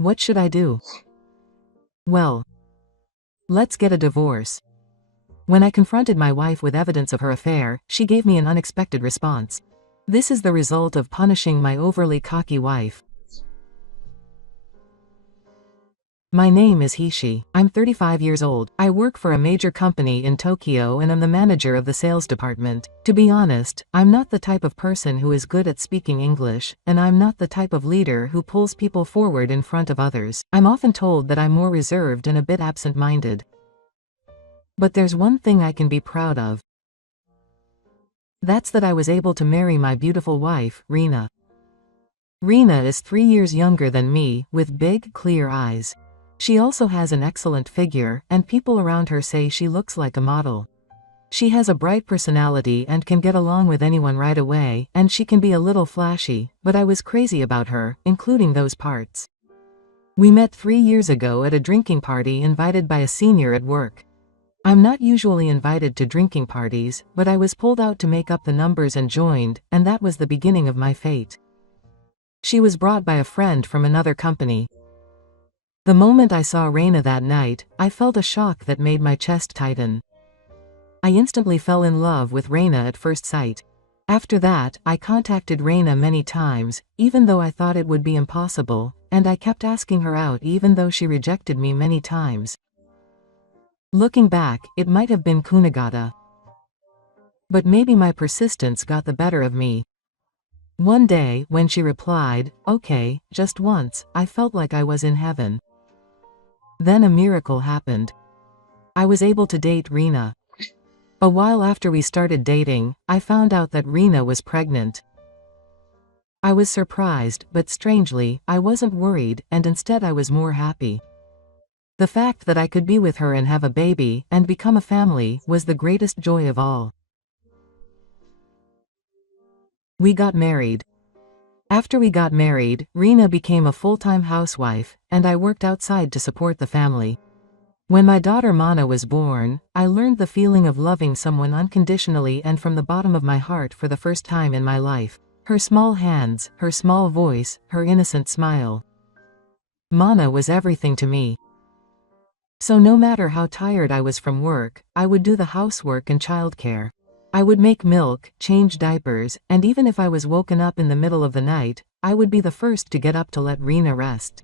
What should I do? Well, let's get a divorce. When I confronted my wife with evidence of her affair, she gave me an unexpected response. This is the result of punishing my overly cocky wife. My name is Hishi. I'm 35 years old. I work for a major company in Tokyo and I'm the manager of the sales department. To be honest, I'm not the type of person who is good at speaking English, and I'm not the type of leader who pulls people forward in front of others. I'm often told that I'm more reserved and a bit absent-minded. But there's one thing I can be proud of. That's that I was able to marry my beautiful wife, Rina. Rina is 3 years younger than me, with big, clear eyes. She also has an excellent figure, and people around her say she looks like a model. She has a bright personality and can get along with anyone right away, and she can be a little flashy, but I was crazy about her, including those parts. We met 3 years ago at a drinking party invited by a senior at work. I'm not usually invited to drinking parties, but I was pulled out to make up the numbers and joined, and that was the beginning of my fate. She was brought by a friend from another company. The moment I saw Reina that night, I felt a shock that made my chest tighten. I instantly fell in love with Reina at first sight. After that, I contacted Reina many times, even though I thought it would be impossible, and I kept asking her out even though she rejected me many times. Looking back, it might have been kunagata. But maybe my persistence got the better of me. One day, when she replied, "Okay, just once," I felt like I was in heaven. Then a miracle happened. I was able to date Rina. A while after we started dating, I found out that Rina was pregnant. I was surprised, but strangely, I wasn't worried, and instead I was more happy. The fact that I could be with her and have a baby, and become a family, was the greatest joy of all. We got married. After we got married, Rina became a full-time housewife, and I worked outside to support the family. When my daughter Mana was born, I learned the feeling of loving someone unconditionally and from the bottom of my heart for the first time in my life. Her small hands, her small voice, her innocent smile. Mana was everything to me. So no matter how tired I was from work, I would do the housework and childcare. I would make milk, change diapers, and even if I was woken up in the middle of the night, I would be the first to get up to let Rina rest.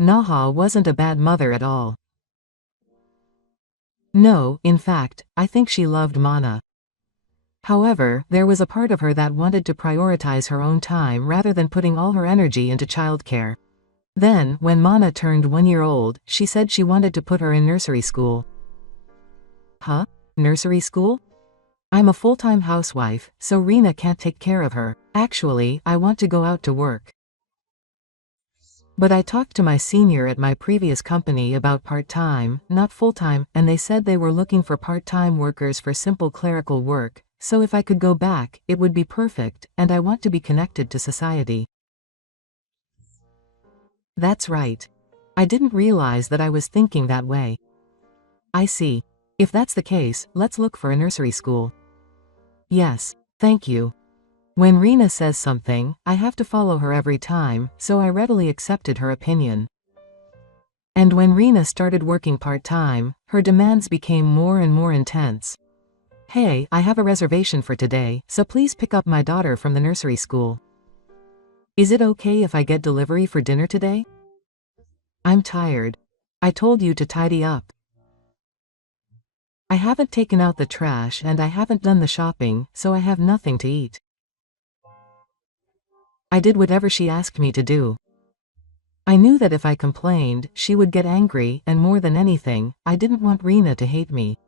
Naha wasn't a bad mother at all. No, in fact, I think she loved Mana. However, there was a part of her that wanted to prioritize her own time rather than putting all her energy into childcare. Then, when Mana turned 1 year old, she said she wanted to put her in nursery school. Huh? Nursery school? I'm a full-time housewife, so Rina can't take care of her. Actually, I want to go out to work. But I talked to my senior at my previous company about part-time, not full-time, and they said they were looking for part-time workers for simple clerical work, so if I could go back, it would be perfect, and I want to be connected to society. That's right. I didn't realize that I was thinking that way. I see. If that's the case, let's look for a nursery school. Yes, thank you. When Rina says something, I have to follow her every time, so I readily accepted her opinion. And when Rina started working part-time, her demands became more and more intense. Hey, I have a reservation for today, so please pick up my daughter from the nursery school. Is it okay if I get delivery for dinner today? I'm tired. I told you to tidy up. I haven't taken out the trash and I haven't done the shopping, so I have nothing to eat. I did whatever she asked me to do. I knew that if I complained, she would get angry, and more than anything, I didn't want Rina to hate me.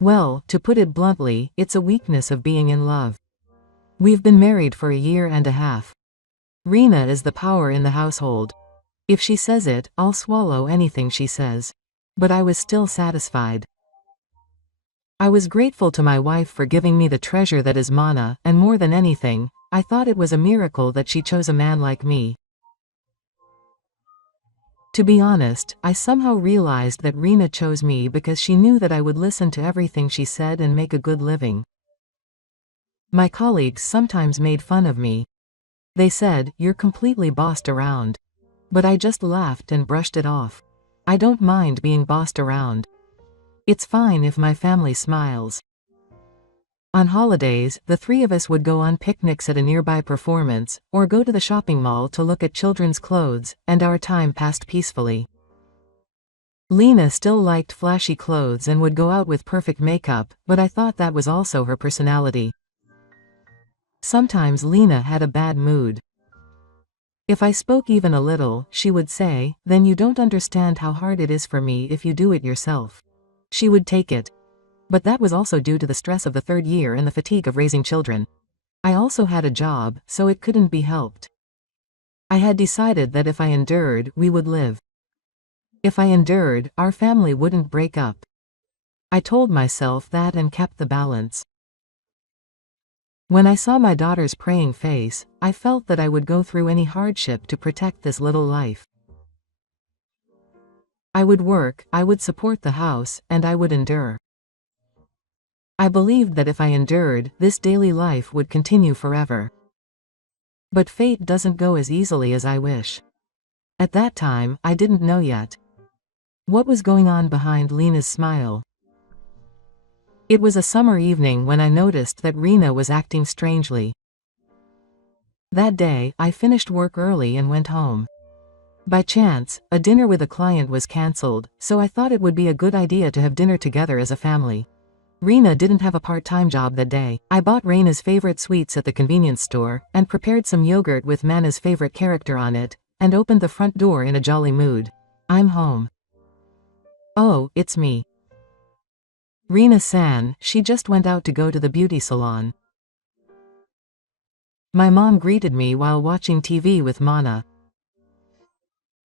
Well, to put it bluntly, it's a weakness of being in love. We've been married for 1.5 years. Rina is the power in the household. If she says it, I'll swallow anything she says. But I was still satisfied. I was grateful to my wife for giving me the treasure that is Mana, and more than anything, I thought it was a miracle that she chose a man like me. To be honest, I somehow realized that Rina chose me because she knew that I would listen to everything she said and make a good living. My colleagues sometimes made fun of me. They said, "You're completely bossed around." But I just laughed and brushed it off. I don't mind being bossed around. It's fine if my family smiles. On holidays, the three of us would go on picnics at a nearby performance, or go to the shopping mall to look at children's clothes, and our time passed peacefully. Lena still liked flashy clothes and would go out with perfect makeup, but I thought that was also her personality. Sometimes Lena had a bad mood. If I spoke even a little, she would say, "Then you don't understand how hard it is for me if you do it yourself." She would take it. But that was also due to the stress of the third year and the fatigue of raising children. I also had a job, so it couldn't be helped. I had decided that if I endured, we would live. If I endured, our family wouldn't break up. I told myself that and kept the balance. When I saw my daughter's praying face, I felt that I would go through any hardship to protect this little life. I would work, I would support the house, and I would endure. I believed that if I endured, this daily life would continue forever. But fate doesn't go as easily as I wish. At that time, I didn't know yet. What was going on behind Lena's smile? It was a summer evening when I noticed that Rena was acting strangely. That day, I finished work early and went home. By chance, a dinner with a client was cancelled, so I thought it would be a good idea to have dinner together as a family. Rena didn't have a part-time job that day. I bought Rena's favorite sweets at the convenience store, and prepared some yogurt with Mana's favorite character on it, and opened the front door in a jolly mood. "I'm home." "Oh, it's me. Rena-san, she just went out to go to the beauty salon." My mom greeted me while watching TV with Mana.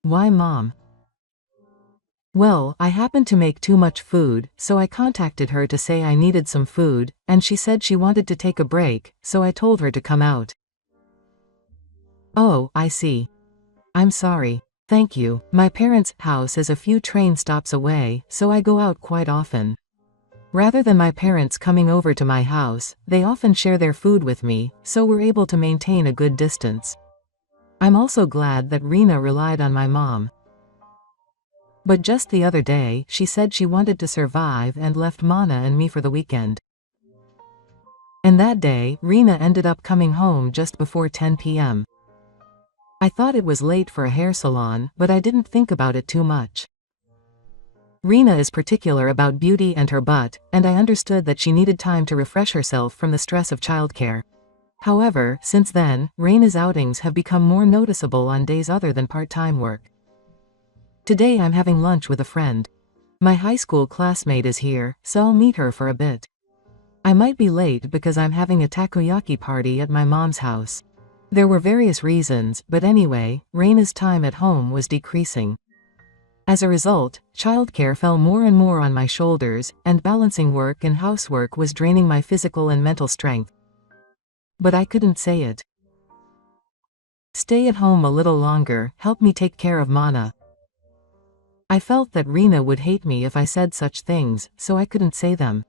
"Why, Mom?" "Well, I happened to make too much food, so I contacted her to say I needed some food, and she said she wanted to take a break, so I told her to come out." "Oh, I see. I'm sorry. Thank you. My parents' house is a few train stops away, so I go out quite often. Rather than my parents coming over to my house, they often share their food with me, so we're able to maintain a good distance. I'm also glad that Rena relied on my mom. But just the other day, she said she wanted to survive and left Mana and me for the weekend. And that day, Rena ended up coming home just before 10 p.m. I thought it was late for a hair salon, but I didn't think about it too much. Rena is particular about beauty and her butt, and I understood that she needed time to refresh herself from the stress of childcare. However, since then, Rena's outings have become more noticeable on days other than part-time work. Today I'm having lunch with a friend. My high school classmate is here, so I'll meet her for a bit. I might be late because I'm having a takoyaki party at my mom's house. There were various reasons, but anyway, Rena's time at home was decreasing. As a result, childcare fell more and more on my shoulders, and balancing work and housework was draining my physical and mental strength. But I couldn't say it. Stay at home a little longer, help me take care of Mana. I felt that Rena would hate me if I said such things, so I couldn't say them.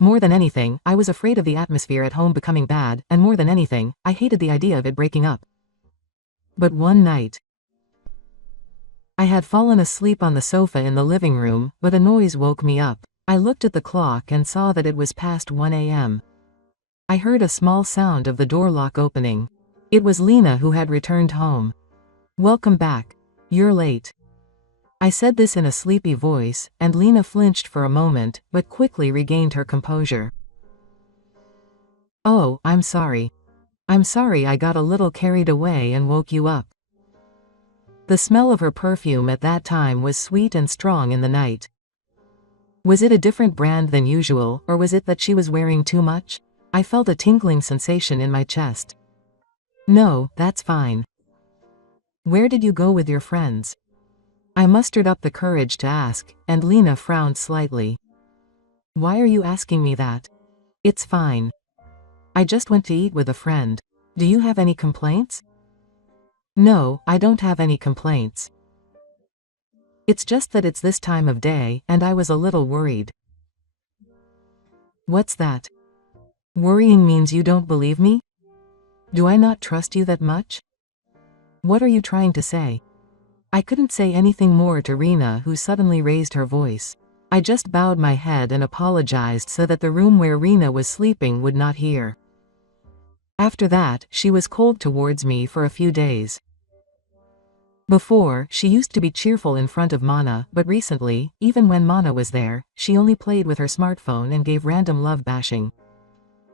More than anything, I was afraid of the atmosphere at home becoming bad, and more than anything, I hated the idea of it breaking up. But one night, I had fallen asleep on the sofa in the living room, but a noise woke me up. I looked at the clock and saw that it was past 1 a.m. I heard a small sound of the door lock opening. It was Lena who had returned home. "Welcome back. You're late." I said this in a sleepy voice, and Lena flinched for a moment, but quickly regained her composure. "Oh, I'm sorry. I'm sorry I got a little carried away and woke you up." The smell of her perfume at that time was sweet and strong in the night. Was it a different brand than usual, or was it that she was wearing too much? I felt a tingling sensation in my chest. "No, that's fine. Where did you go with your friends?" I mustered up the courage to ask, and Lena frowned slightly. "Why are you asking me that? It's fine. I just went to eat with a friend. Do you have any complaints?" "No, I don't have any complaints. It's just that it's this time of day, and I was a little worried." "What's that? Worrying means you don't believe me? Do I not trust you that much? What are you trying to say?" I couldn't say anything more to Rena, who suddenly raised her voice. I just bowed my head and apologized so that the room where Rena was sleeping would not hear. After that, she was cold towards me for a few days. Before, she used to be cheerful in front of Mana, but recently, even when Mana was there, she only played with her smartphone and gave random love bashing.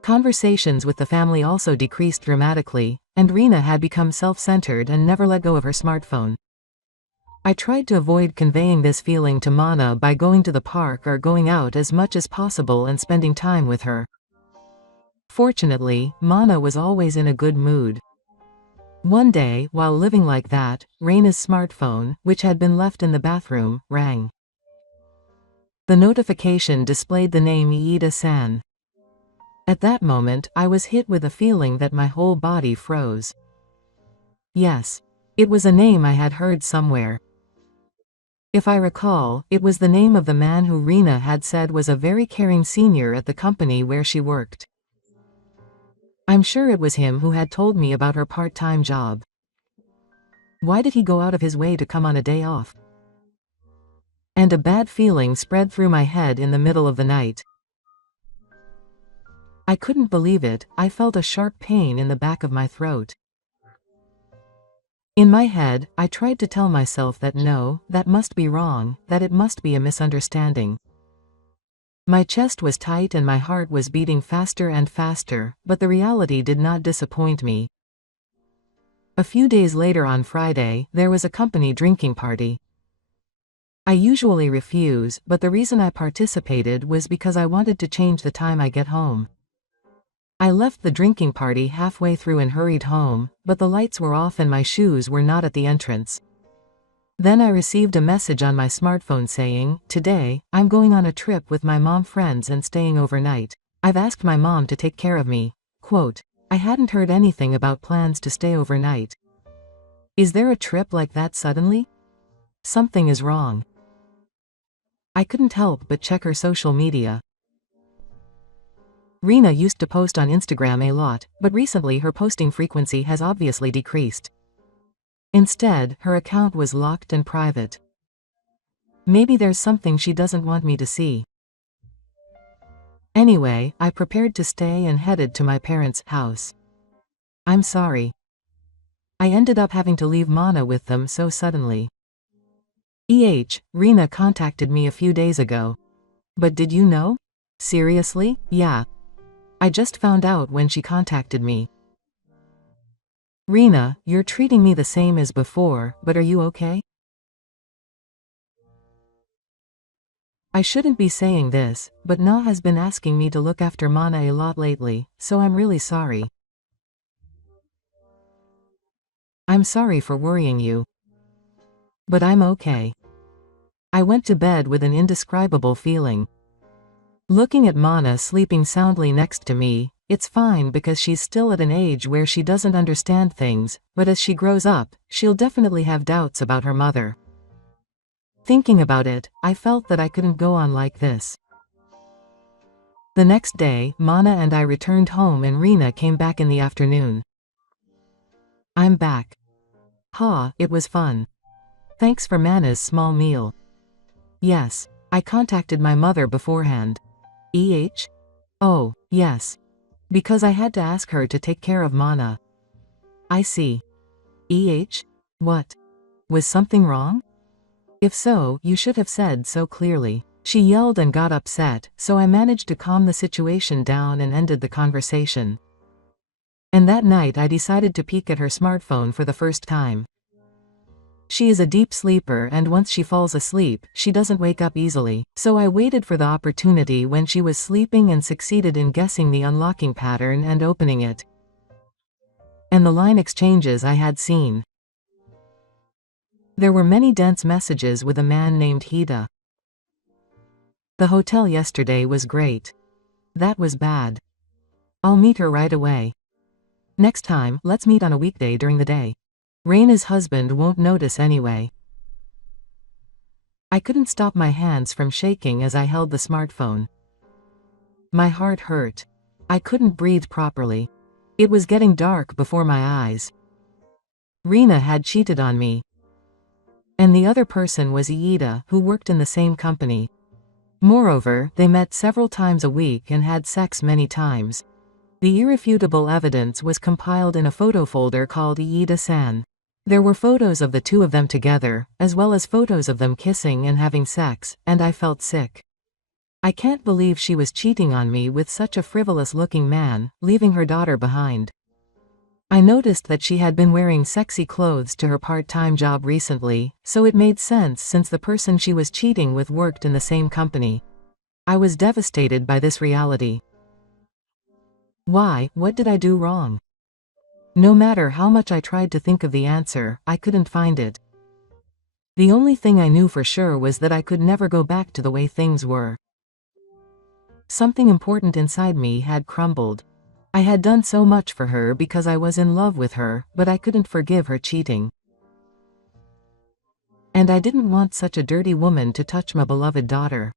Conversations with the family also decreased dramatically, and Rena had become self-centered and never let go of her smartphone. I tried to avoid conveying this feeling to Mana by going to the park or going out as much as possible and spending time with her. Fortunately, Mana was always in a good mood. One day, while living like that, Rena's smartphone, which had been left in the bathroom, rang. The notification displayed the name Iida-san. At that moment, I was hit with a feeling that my whole body froze. Yes. It was a name I had heard somewhere. If I recall, it was the name of the man who Rena had said was a very caring senior at the company where she worked. I'm sure it was him who had told me about her part-time job. Why did he go out of his way to come on a day off? And a bad feeling spread through my head in the middle of the night. I couldn't believe it. I felt a sharp pain in the back of my throat. In my head, I tried to tell myself that no, that must be wrong, that it must be a misunderstanding. My chest was tight and my heart was beating faster and faster, but the reality did not disappoint me. A few days later on Friday, there was a company drinking party. I usually refuse, but the reason I participated was because I wanted to change the time I get home. I left the drinking party halfway through and hurried home, but the lights were off and my shoes were not at the entrance. Then I received a message on my smartphone saying, "Today, I'm going on a trip with my mom friends and staying overnight. I've asked my mom to take care of me." Quote, I hadn't heard anything about plans to stay overnight. Is there a trip like that suddenly? Something is wrong. I couldn't help but check her social media. Rena used to post on Instagram a lot, but recently her posting frequency has obviously decreased. Instead, her account was locked and private. Maybe there's something she doesn't want me to see. Anyway, I prepared to stay and headed to my parents' house. I'm sorry. I ended up having to leave Mana with them so suddenly. Rena contacted me a few days ago. But did you know? Seriously? Yeah. I just found out when she contacted me. Rena, you're treating me the same as before, but are you okay? I shouldn't be saying this, but Na has been asking me to look after Mana a lot lately, so I'm really sorry. I'm sorry for worrying you. But I'm okay. I went to bed with an indescribable feeling. Looking at Mana sleeping soundly next to me, it's fine because she's still at an age where she doesn't understand things, but as she grows up, she'll definitely have doubts about her mother. Thinking about it, I felt that I couldn't go on like this. The next day, Mana and I returned home and Rena came back in the afternoon. I'm back. It was fun. Thanks for Mana's small meal. Yes, I contacted my mother beforehand. Oh, yes. Because I had to ask her to take care of Mana. I see. What? Was something wrong? If so, you should have said so clearly. She yelled and got upset, so I managed to calm the situation down and ended the conversation. And that night I decided to peek at her smartphone for the first time. She is a deep sleeper and once she falls asleep, she doesn't wake up easily, so I waited for the opportunity when she was sleeping and succeeded in guessing the unlocking pattern and opening it. And the line exchanges I had seen. There were many dense messages with a man named Hida. The hotel yesterday was great. That was bad. I'll meet her right away. Next time, let's meet on a weekday during the day. Reina's husband won't notice anyway. I couldn't stop my hands from shaking as I held the smartphone. My heart hurt. I couldn't breathe properly. It was getting dark before my eyes. Reina had cheated on me. And the other person was Iida, who worked in the same company. Moreover, they met several times a week and had sex many times. The irrefutable evidence was compiled in a photo folder called Iida-san. There were photos of the two of them together, as well as photos of them kissing and having sex, and I felt sick. I can't believe she was cheating on me with such a frivolous-looking man, leaving her daughter behind. I noticed that she had been wearing sexy clothes to her part-time job recently, so it made sense since the person she was cheating with worked in the same company. I was devastated by this reality. Why? What did I do wrong? No matter how much I tried to think of the answer, I couldn't find it. The only thing I knew for sure was that I could never go back to the way things were. Something important inside me had crumbled. I had done so much for her because I was in love with her, but I couldn't forgive her cheating. And I didn't want such a dirty woman to touch my beloved daughter.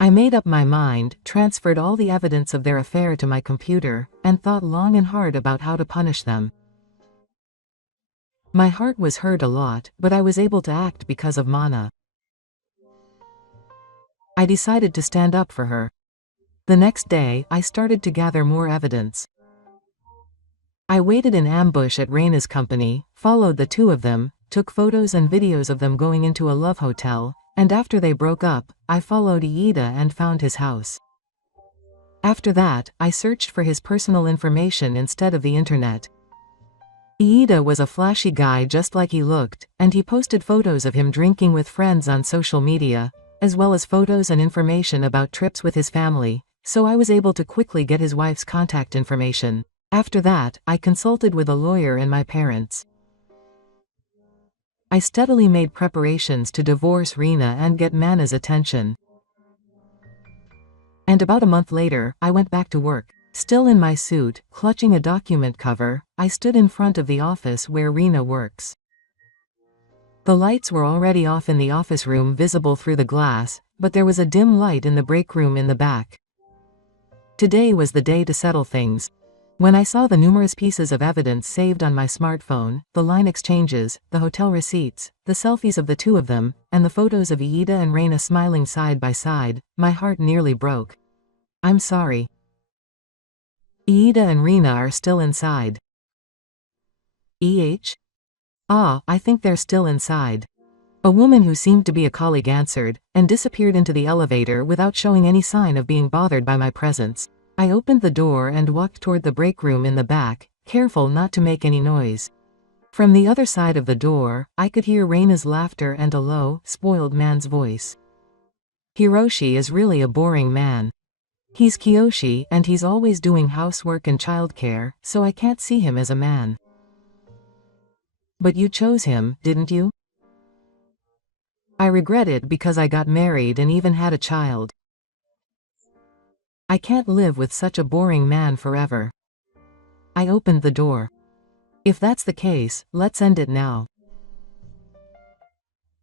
I made up my mind, transferred all the evidence of their affair to my computer, and thought long and hard about how to punish them. My heart was hurt a lot, but I was able to act because of Mana. I decided to stand up for her. The next day, I started to gather more evidence. I waited in ambush at Reina's company, followed the two of them, took photos and videos of them going into a love hotel, and after they broke up, I followed Iida and found his house. After that, I searched for his personal information instead of the internet. Iida was a flashy guy just like he looked, and he posted photos of him drinking with friends on social media, as well as photos and information about trips with his family, so I was able to quickly get his wife's contact information. After that, I consulted with a lawyer and my parents. I steadily made preparations to divorce Reina and get Mana's attention. And about a month later, I went back to work. Still in my suit, clutching a document cover, I stood in front of the office where Reina works. The lights were already off in the office room visible through the glass, but there was a dim light in the break room in the back. Today was the day to settle things. When I saw the numerous pieces of evidence saved on my smartphone, the line exchanges, the hotel receipts, the selfies of the two of them, and the photos of Iida and Reina smiling side by side, my heart nearly broke. I'm sorry. Iida and Reina are still inside. I think they're still inside. A woman who seemed to be a colleague answered, and disappeared into the elevator without showing any sign of being bothered by my presence. I opened the door and walked toward the break room in the back, careful not to make any noise. From the other side of the door, I could hear Reina's laughter and a low, spoiled man's voice. Hiroshi is really a boring man. He's Kiyoshi and he's always doing housework and childcare, so I can't see him as a man. But you chose him, didn't you? I regret it because I got married and even had a child. I can't live with such a boring man forever. I opened the door. If that's the case, let's end it now.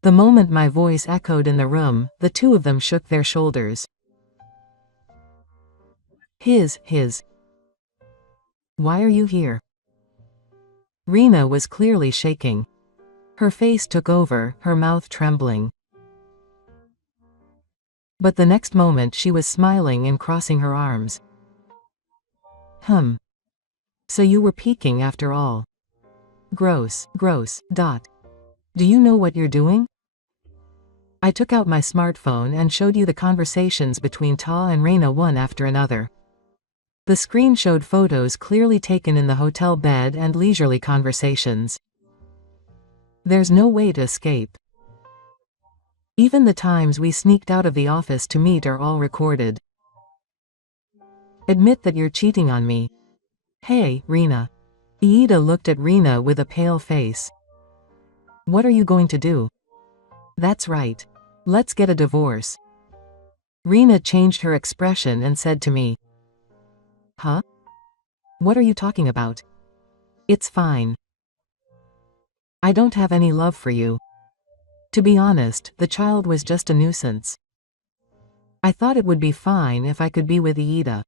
The moment my voice echoed in the room, the two of them shook their shoulders. His. Why are you here? Reina was clearly shaking. Her face took over, her mouth trembling. But the next moment she was smiling and crossing her arms. So you were peeking after all. Gross. Do you know what you're doing? I took out my smartphone and showed you the conversations between Ta and Reina one after another. The screen showed photos clearly taken in the hotel bed and leisurely conversations. There's no way to escape. Even the times we sneaked out of the office to meet are all recorded. Admit that you're cheating on me. Hey, Reina. Iida looked at Reina with a pale face. What are you going to do? That's right. Let's get a divorce. Reina changed her expression and said to me. Huh? What are you talking about? It's fine. I don't have any love for you. To be honest, the child was just a nuisance. I thought it would be fine if I could be with Iida.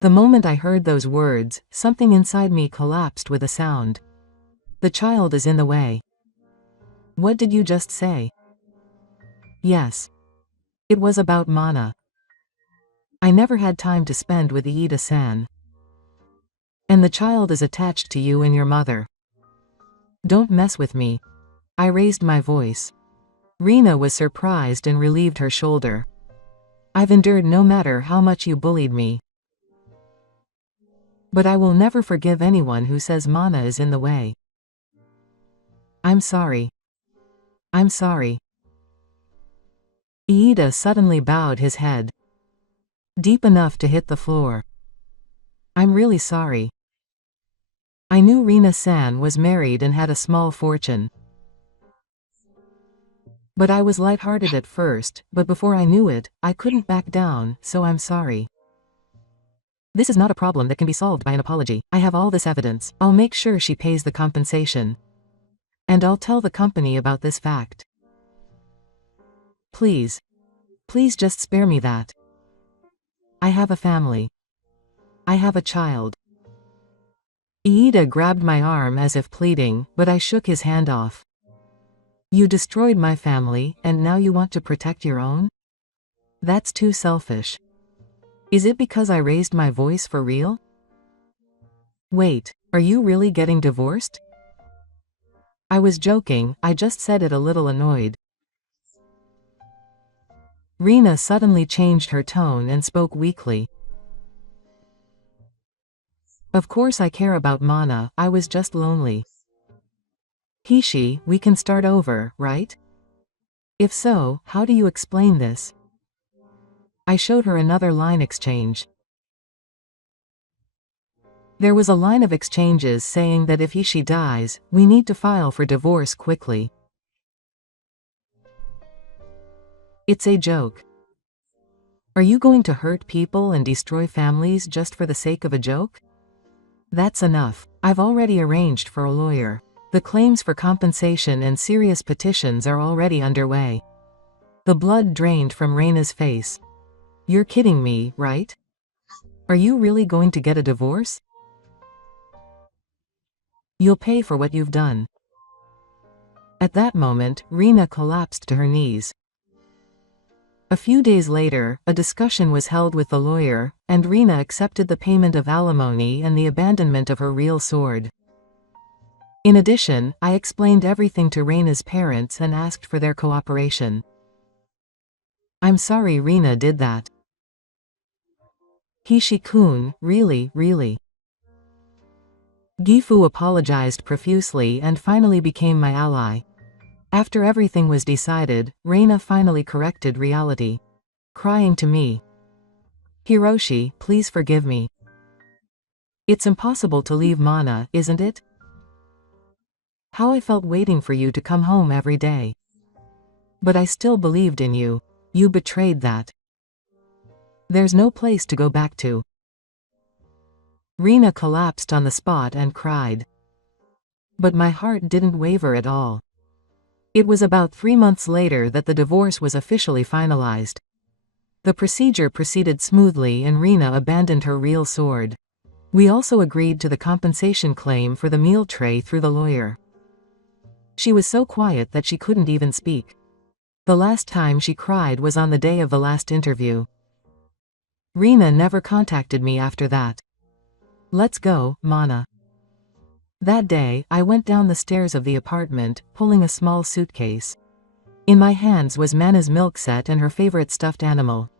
The moment I heard those words, something inside me collapsed with a sound. The child is in the way. What did you just say? Yes. It was about Mana. I never had time to spend with Iida-san. And the child is attached to you and your mother. Don't mess with me. I raised my voice. Rina was surprised and relieved her shoulder. I've endured no matter how much you bullied me. But I will never forgive anyone who says Mana is in the way. I'm sorry. I'm sorry. Iida suddenly bowed his head. Deep enough to hit the floor. I'm really sorry. I knew Rina-san was married and had a small fortune. But I was lighthearted at first, but before I knew it, I couldn't back down, so I'm sorry. This is not a problem that can be solved by an apology. I have all this evidence. I'll make sure she pays the compensation. And I'll tell the company about this fact. Please. Please just spare me that. I have a family. I have a child. Iida grabbed my arm as if pleading, but I shook his hand off. You destroyed my family, and now you want to protect your own? That's too selfish. Is it because I raised my voice for real? Wait, are you really getting divorced? I was joking, I just said it a little annoyed. Rina suddenly changed her tone and spoke weakly. Of course I care about Mana, I was just lonely. Hishi, we can start over, right? If so, how do you explain this? I showed her another line exchange. There was a line of exchanges saying that if Hishi dies, we need to file for divorce quickly. It's a joke. Are you going to hurt people and destroy families just for the sake of a joke? That's enough. I've already arranged for a lawyer. The claims for compensation and serious petitions are already underway. The blood drained from Reina's face. You're kidding me, right? Are you really going to get a divorce? You'll pay for what you've done. At that moment, Rina collapsed to her knees. A few days later, a discussion was held with the lawyer, and Rina accepted the payment of alimony and the abandonment of her real sword. In addition, I explained everything to Reina's parents and asked for their cooperation. I'm sorry Rina did that. Hishi-kun, really. Gifu apologized profusely and finally became my ally. After everything was decided, Reina finally corrected reality. Crying to me. Hiroshi, please forgive me. It's impossible to leave Mana, isn't it? How I felt waiting for you to come home every day. But I still believed in you. You betrayed that. There's no place to go back to. Rina collapsed on the spot and cried. But my heart didn't waver at all. It was about 3 months later that the divorce was officially finalized. The procedure proceeded smoothly and Rina abandoned her real sword. We also agreed to the compensation claim for the meal tray through the lawyer. She was so quiet that she couldn't even speak. The last time she cried was on the day of the last interview. Rina never contacted me after that. Let's go, Mana. That day, I went down the stairs of the apartment, pulling a small suitcase. In my hands was Mana's milk set and her favorite stuffed animal.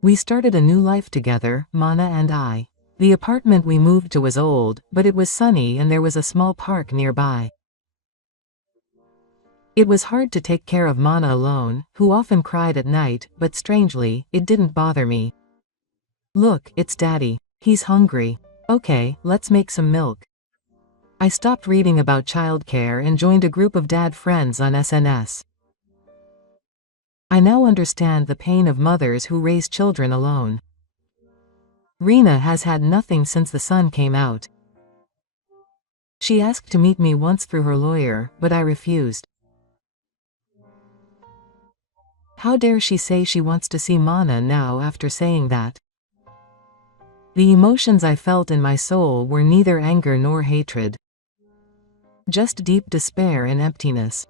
We started a new life together, Mana and I. The apartment we moved to was old, but it was sunny and there was a small park nearby. It was hard to take care of Mana alone, who often cried at night, but strangely, it didn't bother me. Look, it's Daddy. He's hungry. Okay, let's make some milk. I stopped reading about childcare and joined a group of dad friends on SNS. I now understand the pain of mothers who raise children alone. Rina has had nothing since the sun came out. She asked to meet me once through her lawyer, but I refused. How dare she say she wants to see Mana now after saying that? The emotions I felt in my soul were neither anger nor hatred. Just deep despair and emptiness.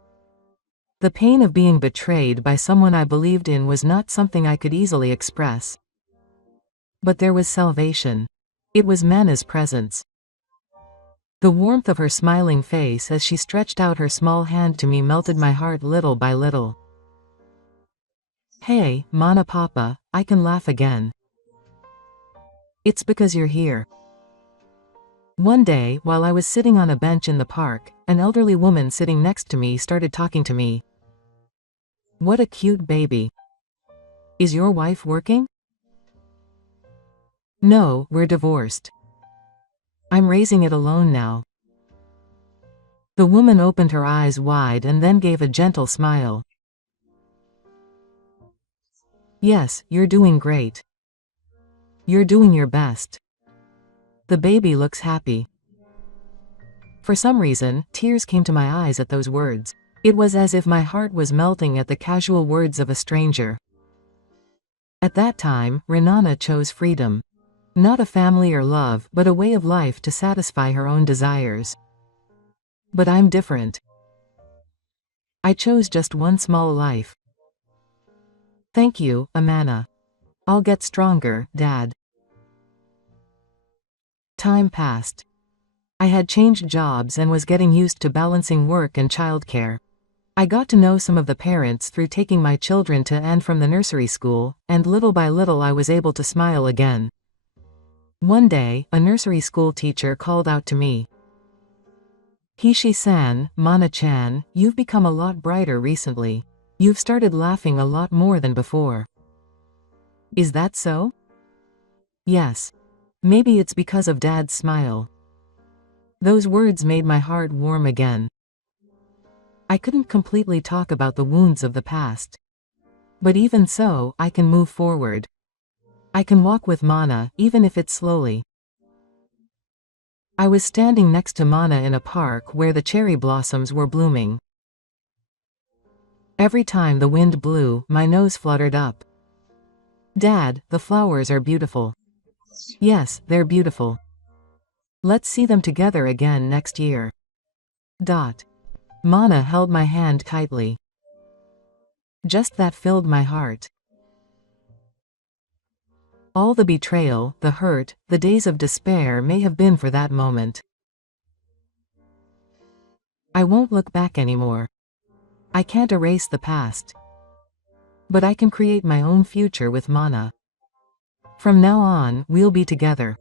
The pain of being betrayed by someone I believed in was not something I could easily express. But there was salvation. It was Mana's presence. The warmth of her smiling face as she stretched out her small hand to me melted my heart little by little. Hey, Mana Papa, I can laugh again. It's because you're here. One day, while I was sitting on a bench in the park, an elderly woman sitting next to me started talking to me. What a cute baby. Is your wife working? No, we're divorced. I'm raising it alone now. The woman opened her eyes wide and then gave a gentle smile. Yes, you're doing great. You're doing your best. The baby looks happy. For some reason, tears came to my eyes at those words. It was as if my heart was melting at the casual words of a stranger. At that time, Renana chose freedom. Not a family or love, but a way of life to satisfy her own desires. But I'm different. I chose just one small life. Thank you, Amana. I'll get stronger, Dad. Time passed. I had changed jobs and was getting used to balancing work and childcare. I got to know some of the parents through taking my children to and from the nursery school, and little by little I was able to smile again. One day, a nursery school teacher called out to me. Hishi-san, Mana-chan, you've become a lot brighter recently. You've started laughing a lot more than before. Is that so? Yes. Maybe it's because of Dad's smile. Those words made my heart warm again. I couldn't completely talk about the wounds of the past. But even so, I can move forward. I can walk with Mana, even if it's slowly. I was standing next to Mana in a park where the cherry blossoms were blooming. Every time the wind blew, my nose fluttered up. Dad, the flowers are beautiful. Yes, they're beautiful. Let's see them together again next year. Mana held my hand tightly. Just that filled my heart. All the betrayal, the hurt, the days of despair may have been for that moment. I won't look back anymore. I can't erase the past. But I can create my own future with Mana. From now on, we'll be together.